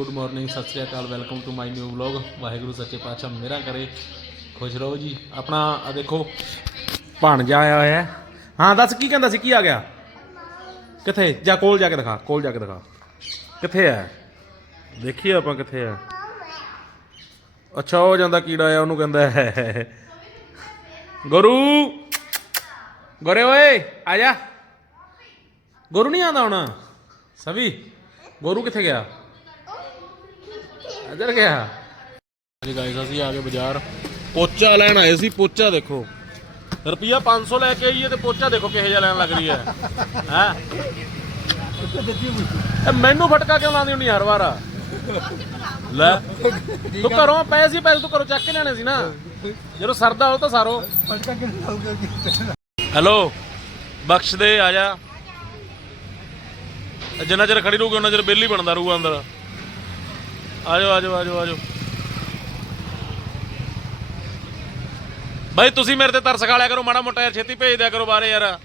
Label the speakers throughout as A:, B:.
A: Good morning Sat Sri Akal welcome to my new vlog Waheguru ਸੱਚੇ ਪਾਤਸ਼ਾਹ ਮੇਰਾ ਕਰੇ, ਖੁਸ਼ ਰਹੋ ਜੀ। ਆਪਣਾ ਆ ਦੇਖੋ ਭਾਣਜਾ ਆਇਆ ਹੋਇਆ ਹੈ। ਹਾਂ, ਦੱਸ, ਕੀ ਕਹਿੰਦਾ ਸੀ, ਕੀ ਆ ਗਿਆ? ਕਿੱਥੇ? ਜਾ, ਕੋਲ ਜਾ ਕੇ ਦਿਖਾ, ਕੋਲ ਜਾ ਕੇ ਦਿਖਾ। ਕਿੱਥੇ ਹੈ? ਦੇਖੀਏ ਆਪਾਂ ਕਿੱਥੇ ਆ ਅੱਛਾ, ਉਹ ਜਾਂਦਾ ਕੀੜਾ ਆ, ਉਹਨੂੰ ਕਹਿੰਦਾ ਹੈ। ਗੁਰੂ! ਗੋਰੇ ਓਏ, ਆ ਜਾ। ਗੁਰੂ ਨਹੀਂ ਆਉਂਦਾ ਹੁਣ। ਸਵੀ, ਗੁਰੂ ਕਿੱਥੇ ਗਿਆ? ਇੱਧਰ ਗਿਆ। ਜੀ ਗਾਇਸ ਅਸੀਂ ਆ ਗਏ ਬਾਜ਼ਾਰ। ਪੋਚਾ ਲੈਣ ਆਏ ਸੀ, ਪੋਚਾ ਦੇਖੋ। ਰੁਪਿਆ 500 ਲੈ ਕੇ ਆਈਏ ਤੇ ਪੋਚਾ ਦੇਖੋ ਕਿਹੋ ਜਿਹਾ ਲੈਣ ਲੱਗ ਰਹੀ ਹੈ। ਹੈ? ਮੈਨੂੰ ਫਟਕਾ ਕਿਉਂ ਲਾਉਂਦੀ ਹੁੰਦੀ ਹਰ ਵਾਰ? ਲੈ, ਤੂੰ ਘਰੋਂ ਪੈਸੇ ਸੀ ਪੈਸੇ ਤੂੰ ਘਰੋਂ ਚੱਕ ਕੇ ਲੈਣੇ ਸੀ ਨਾ। ਜਦੋਂ ਸਰਦਾ ਹੋ ਤਾਂ ਸਾਰੋ। ਹੈਲੋ, ਬਖਸ਼ ਦੇ, ਆ ਜਾ। ਜਿੰਨਾ ਚਿਰ ਖੜੀ ਰਹੂਗੀ ਉਹਨਾਂ ਚਿਰ ਬਿੱਲ ਹੀ ਬਣਦਾ ਰਹੂਗਾ ਅੰਦਰ। ਆਜੋ ਆਜੋ ਆਜੋ ਆਜੋ। ਬਾਈ, ਤੁਸੀਂ ਮੇਰੇ ਤੇ ਤਰਸ ਖਾ ਲਿਆ ਕਰੋ, ਮਾੜਾ ਮੋਟਾ ਯਾਰ, ਛੇਤੀ ਭੇਜ ਦਿਆ ਕਰੋ ਬਾਹਰੇ ਯਾਰ।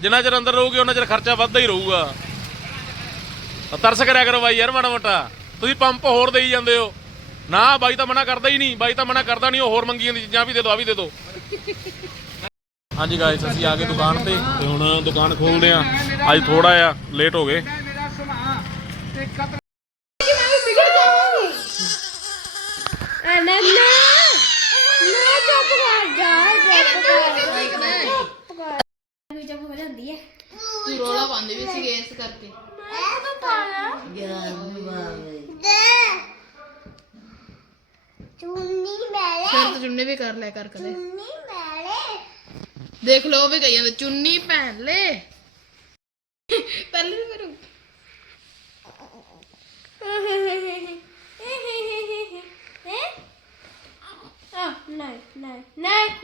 A: ਜਿੰਨਾ ਚਿਰ ਅੰਦਰ ਰਹੂਗੀ, ਉਹਨਾਂ ਚਿਰ ਖਰਚਾ ਵੱਧਦਾ ਹੀ ਰਹੂਗਾ। ਤਰਸ ਕਰਿਆ ਕਰੋ ਬਾਈ ਯਾਰ, ਮਾੜਾ ਮੋਟਾ। ਤੁਸੀਂ ਪੰਪ ਹੋਰ ਦੇਈ ਜਾਂਦੇ ਹੋ। ਨਾ, ਬਾਈ ਤਾਂ ਮਨਾ ਕਰਦਾ ਹੀ ਨਹੀਂ। ਬਾਈ ਤਾਂ ਮਨਾ ਕਰਦਾ ਨਹੀਂ, ਉਹ ਹੋਰ ਮੰਗੀ ਜਾਂਦੀ ਚੀਜ਼ਾਂ ਵੀ ਦੇ ਦਿਓ ਆ ਵੀ ਦੇ ਦਿਓ ਹਾਂਜੀ ਗਾਇਸ ਅਸੀਂ ਆ ਗਏ ਦੁਕਾਨ ਤੇ ਤੇ ਹੁਣ ਦੁਕਾਨ ਖੋਲਦੇ ਆ ਅੱਜ ਥੋੜਾ ਆ ਲੇਟ ਹੋ ਗਏ
B: ਨਾ ਨਾ ਨਾ ਚੁੱਪ ਕਰ ਜਾ ਚੁੱਪ ਜਾਂਦੀ ਹੈ
C: ਤੂੰ ਰੋਲਾ ਪਾਉਂਦੇ ਵੀ ਸੀਗੇ ਇਸ ਕਰਕੇ। ਫਿਰ ਤਾਂ ਚੁੰਨੀ ਵੀ ਕਰ ਲਿਆ ਕਰ ਕਦੇ। ਦੇਖ ਲਓ ਉਹ ਵੀ ਕਹੀ ਜਾਂਦੇ ਚੁੰਨੀ ਪਹਿਨ ਲੈ। ਪਹਿਲੇ ਵੀ ਕਰੂ।
B: ਨਹੀਂ ਨਹੀਂ ਨਹੀਂ।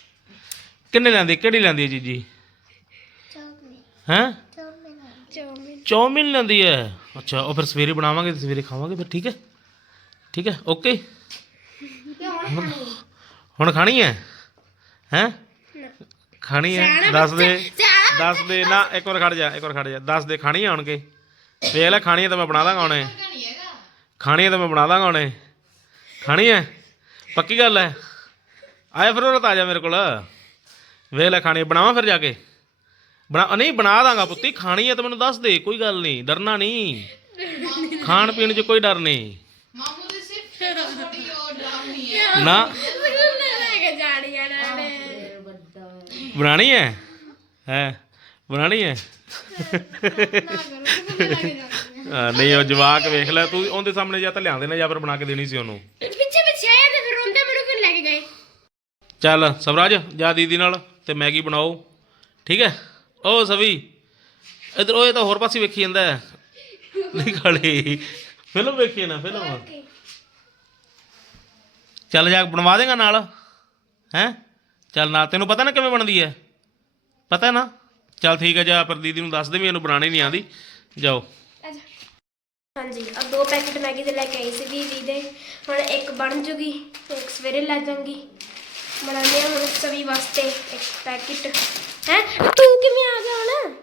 A: ਕਿੰਨੇ ਲੈਂਦੀ? ਕਿਹੜੀ ਲੈਂਦੀ ਹੈ ਚੀਜ਼ੀ ਹੈ?
B: ਚੌਮਿਨ
A: ਚੌਮਿਨ ਲੈਂਦੀ ਹੈ। ਅੱਛਾ ਉਹ ਫਿਰ ਸਵੇਰੇ ਬਣਾਵਾਂਗੇ ਤੇ ਸਵੇਰੇ ਖਾਵਾਂਗੇ ਫਿਰ ਠੀਕ ਹੈ? ਠੀਕ ਹੈ ਓਕੇ। ਹੁਣ ਖਾਣੀ ਹੈ? ਹੈ? ਖਾਣੀ ਹੈ? ਦੱਸ ਦੇ ਦੱਸ ਦੇ ਨਾ ਇੱਕ ਵਾਰ ਖੜ ਜਾ ਇੱਕ ਵਾਰ ਖੜ ਜਾ। ਦੱਸ ਦੇ ਖਾਣੀ ਆ ਹੁਣ ਕੇ ਵੇਖ ਲੈ ਖਾਣੀ ਹੈ ਤਾਂ ਮੈਂ ਬਣਾ ਦਾਂਗਾ ਹੁਣੇ। ਖਾਣੀ ਹੈ ਤਾਂ ਮੈਂ ਬਣਾ ਦਾਂਗਾ ਹੁਣੇ। ਖਾਣੀ ਹੈ? ਪੱਕੀ ਗੱਲ ਹੈ? ਆਇਆ ਫਿਰ ਉਹ ਆ ਜਾ ਮੇਰੇ ਕੋਲ। ਵੇਖ ਲੈ ਖਾਣੀ ਬਣਾਵਾਂ ਫਿਰ ਜਾ ਕੇ? ਬਣਾ ਨਹੀਂ ਬਣਾ ਦਾਂਗਾ ਪੁੱਤੀ ਖਾਣੀ ਹੈ ਤਾਂ ਮੈਨੂੰ ਦੱਸ ਦੇ ਕੋਈ ਗੱਲ ਨਹੀਂ ਡਰਨਾ ਨਹੀਂ। ਖਾਣ ਪੀਣ 'ਚ ਕੋਈ ਡਰ ਨਹੀਂ।
C: ਮਾਮੂ ਦੀ ਸਿਰਫ ਥੋੜੀ ਹੈ
A: ਨਾ
B: ਮੈਨੂੰ ਲੈ ਕੇ ਜਾਣੀ ਆ ਨਾਲੇ
A: ਬਣਾਣੀ ਹੈ? ਹੈ ਬਣਾਣੀ ਹੈ? ਨਹੀਂ ਉਹ ਜਵਾਕ ਵੇਖ ਲੈ ਤੂੰ ਉਹਦੇ ਸਾਹਮਣੇ ਜਾਂ ਤਾਂ ਲਿਆਂਦੇ ਨਾ ਜਾਂ ਫਿਰ ਬਣਾ ਕੇ ਦੇਣੀ ਸੀ ਉਹਨੂੰ।
B: ਪਿੱਛੇ ਪਿੱਛੇ ਆਏ ਤੇ ਫਿਰ ਰੋਂਦੇ ਮੈਨੂੰ ਕਿਉਂ ਲੈ ਕੇ ਗਏ।
A: ਚੱਲ ਸਵਰਾਜ ਜਾ ਦੀਦੀ ਨਾਲ। ਤੇ ਮੈਗੀ ਬਣਾਓ। ਠੀਕ ਹੈ? ਓ ਸਵੀ, ਇਧਰ ਉਹ ਇਹ ਤਾਂ ਹੋਰ ਪਾਸੇ ਵੇਖੀ ਜਾਂਦਾ ਹੈ। ਨਹੀਂ ਫਿਲਮ ਵੇਖੀ ਨਾ, ਫਿਲਮ। ਚੱਲ ਜਾ ਬਣਵਾ ਦੇਗਾ ਨਾਲ। ਹੈ? ਚੱਲ ਨਾ ਤੈਨੂੰ ਪਤਾ ਨਾ ਕਿਵੇਂ ਬਣਦੀ ਹੈ? ਪਤਾ ਨਾ? ਚੱਲ ਠੀਕ ਹੈ, ਜਾ ਪਰ ਦੀਦੀ ਨੂੰ ਦੱਸ ਦੇ ਵੀ ਇਹਨੂੰ ਬਣਾਣੀ ਨਹੀਂ ਆਂਦੀ ਜਾਓ।
B: ਹਾਂਜੀ ਆ ਦੋ ਪੈਕੇਟ ਮੈਗੀ ਦੇ ਲੈ ਕੇ ਆਈ ਸੀ 20 ਦੇ। ਹੁਣ ਇੱਕ ਬਣ ਜੂਗੀ ਤੇ ਇੱਕ ਸਵੇਰੇ ਲੈ ਜਾਵਾਂਗੀ ਬਣਾਉਂਦੇ ਹਾਂ ਹੁਣ ਸਭੀ ਵਾਸਤੇ ਇੱਕ ਪੈਕੇਟ। ਹੈ? ਤੂੰ ਕਿਵੇਂ ਆ ਗਿਆ ਹੁਣ?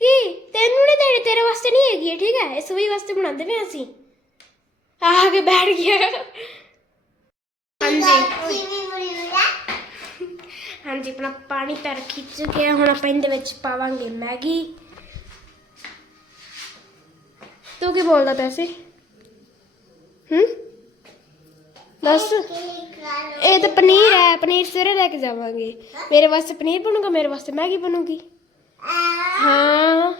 B: ਕੀ? ਤੈਨੂੰ ਨਹੀਂ ਦੇਣੀ ਤੇਰੇ ਵਾਸਤੇ ਨਹੀਂ ਹੈਗੀ ਠੀਕ ਹੈ? ਇਹ ਸਭੀ ਵਾਸਤੇ ਬਣਾਉਂਦੇ ਪਏ ਅਸੀਂ। ਆ ਕੇ ਬੈਠ ਗਿਆ। ਹਾਂਜੀ। ਹਾਂਜੀ। ਆਪਣਾ ਪਾਣੀ ਪੈਰ ਖਿੱਚ ਗਿਆ ਹੁਣ ਆਪਾਂ ਇਹਦੇ ਵਿੱਚ ਪਾਵਾਂਗੇ ਮੈਗੀ। ਤੂੰ ਕੀ ਬੋਲਦਾ ਪਿਆ ਸੀ? ਹੂੰ? ਦੱਸ ਇਹ ਤਾਂ ਪਨੀਰ ਹੈ, ਪਨੀਰ ਸਵੇਰੇ ਲੈ ਕੇ ਜਾਵਾਂਗੇ। ਮੇਰੇ ਵਾਸਤੇ ਪਨੀਰ ਬਣੂਗਾ, ਮੇਰੇ ਵਾਸਤੇ ਮੈਗੀ ਬਣੂਗੀ। ਹਾਂ।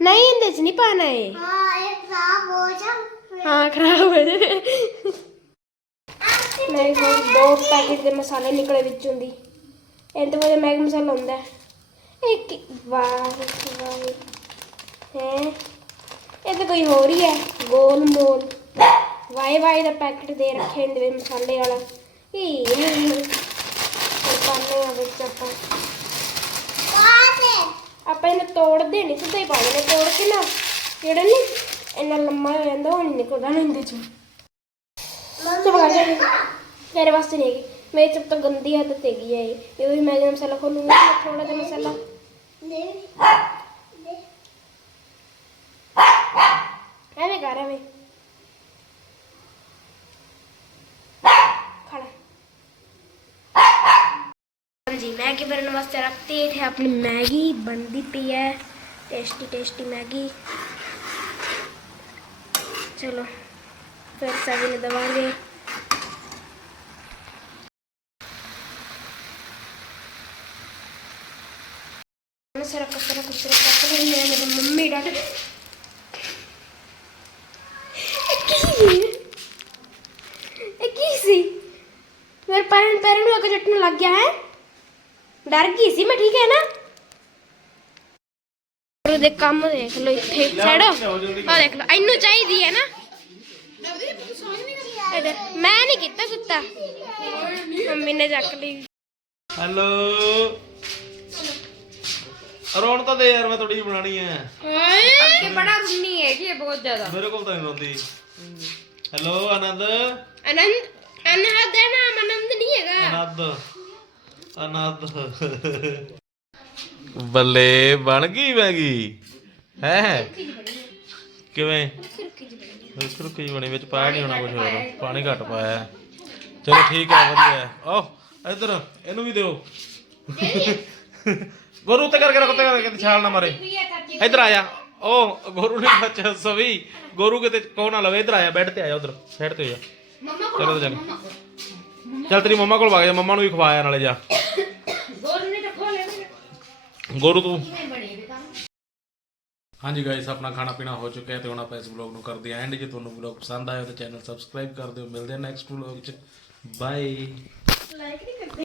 B: ਨਹੀਂ, ਇਹਦੇ ਚ ਨਹੀਂ ਪਾਣਾ ਹੈ ਹਾਂ, ਖਰਾਬ ਹੋ ਜਾਵੇ। ਮੇਰੇ ਕੋਲ ਦੋ ਪੈਕੇਟ ਦੇ ਮਸਾਲੇ ਨਿਕਲੇ ਵਿੱਚ ਹੁੰਦੀ ਇਹਦੇ ਵਿੱਚ ਮੈਗੀ ਮਸਾਲਾ ਹੁੰਦਾ ਹੈ। ਇੱਕ ਵਾਹ ਵਾਹ ਹੈ? ਇਹ ਤਾਂ ਕੋਈ ਹੋਰ ਹੀ ਹੈ। ਗੋਲ ਮੋਲ। ਵਾਈ ਵਾਈ ਦਾ ਪੈਕਟ ਦੇ ਰੱਖੇ ਇਹਦੇ ਵਿੱਚ ਮਸਾਲੇ ਵਾਲਾ। ਕੀ ਹੈ ਪਾਣੇ ਆ ਵਿੱਚ ਆਪਾਂ। ਆਪਾਂ ਇਹਨੂੰ ਤੋੜਦੇ ਨਹੀਂ ਸਿੱਧਾ ਹੀ ਪਾ ਦੇਣੇ ਤੋੜ ਕੇ ਨਾ ਜਿਹੜਾ ਨਹੀਂ ਇੰਨਾ ਲੰਮਾ ਹੋ ਜਾਂਦਾ ਉਹ ਨਹੀਂ ਨਿਕਲਦਾ ਨਾ ਇਹਦੇ ਚੋਂ। ਚੁੱਪ ਕਰ ਜਾ। ਮੇਰੇ ਵਾਸਤੇ ਨਹੀਂ ਹੈਗੀ। ਮੇਰੀ ਸਭ ਤੋਂ ਗੰਦੀ ਆਦਤ ਹੈਗੀ ਹੈ ਇਹ। ਇਹ ਵੀ ਮੈਗੀ ਮਸਾਲਾ ਖੋਲੂੰਗੀ ਮੈਂ ਥੋੜਾ ਜਿਹਾ ਮਸਾਲਾ। ਐਵੇਂ ਕਰ ਐਵੇਂ। मैगी बनने वास्ते रखती है इतने अपनी मैगी बनती पी है। Tasty tasty Maggi. चलो, फिर सभी ने दवागे पकड़ मेरे मम्मी डॉक्टर। मेरे पैर, पैरों में चटने लग गया है ਡਰ ਗਈ ਸੀ ਮੈਂ ਠੀਕ ਹੈ ਨਾ? ਉਹਦੇ ਕੰਮ ਦੇਖ ਲਓ ਇੱਥੇ। ਛੱਡੋ। ਆ ਦੇਖ ਲਓ ਇਹਨੂੰ ਚਾਹੀਦੀ ਹੈ ਨਾ। ਮੈਂ ਨਹੀਂ ਕੀਤਾ ਸੁੱਤਾ। ਮੰਮੀ ਨੇ ਚੱਕ ਲਈ।
A: ਹੈਲੋ। ਰੋਣ ਤਾਂ ਦੇ ਯਾਰ ਮੈਂ ਥੋੜੀ ਜਿਹੀ ਬਣਾਣੀ ਹੈ।
C: ਅੱਗੇ ਬੜਾ ਰੁੰਨੀ ਹੈਗੀ ਹੈ ਬਹੁਤ ਜ਼ਿਆਦਾ।
A: ਮੇਰੇ ਕੋਲ ਤਾਂ ਨਹੀਂ ਰੋਂਦੀ। ਹੈਲੋ ਆਨੰਦ।
B: ਆਨੰਦ ਆਨੰਦ ਦਾ ਨਾਮ ਆਨੰਦ ਨਹੀਂ ਹੈਗਾ।
A: ਆਨੰਦ। ਆਨੰਦ ਬੱਲੇ ਬਣ ਗਈ ਮੈਗੀ। ਹੈ ਕਿਵੇਂ? ਰੁਕ ਰੁਕ ਜੀ ਬਣੀ। ਵਿੱਚ ਪਾਇਆ ਨਹੀਂ ਹੋਣਾ ਕੁਝ ਹੋਰ। ਪਾਣੀ ਘੱਟ ਪਾਇਆ। ਚਲੋ ਠੀਕ ਹੈ ਵਧੀਆ। ਆਹ ਇੱਧਰ ਇਹਨੂੰ ਵੀ ਦਿਓ। ਗੋਰੂ ਤੇ ਕਰਕੇ ਰੱਖ ਤੇ ਕਰਕੇ ਛਾਲ ਨਾ ਮਾਰੇ। ਇੱਧਰ ਆਇਆ ਉਹ ਗੋਰੂ ਨੇ ਬੱਚਾ ਸਵੀ ਗੋਰੂ ਕਿਤੇ ਕੋ ਨਾ ਲਵੇ। ਇੱਧਰ ਆਇਆ ਬੈੱਡ ਤੇ ਆਇਆ ਉਧਰ। ਸਾਈਡ ਤੇ ਜਾ। ਚਲੋ ਚੱਲ ਚੱਲ ਤੇਰੀ ਮੰਮਾ ਕੋਲ ਵਗ ਜਾ। ਮੰਮਾ ਨੂੰ ਵੀ ਖਵਾਇਆ ਨਾਲੇ ਜਾ। ਗੋਰੂ ਤੂੰ। ਹਾਂਜੀ ਗਾਇਸ ਆਪਣਾ ਖਾਣਾ ਪੀਣਾ ਹੋ ਚੁੱਕਿਆ ਹੈ ਤੇ ਹੁਣ ਆਪਾਂ ਇਸ ਵਲੌਗ ਨੂੰ ਕਰਦੇ ਆਂ ਐਂਡ ਜੇ ਤੁਹਾਨੂੰ ਵਲੌਗ ਪਸੰਦ ਆਇਆ ਤਾਂ ਚੈਨਲ ਸਬਸਕ੍ਰਾਈਬ ਕਰ ਦਿਓ। ਮਿਲਦੇ ਹਾਂ ਨੈਕਸਟ ਵਲੌਗ 'ਚ। ਬਾਏ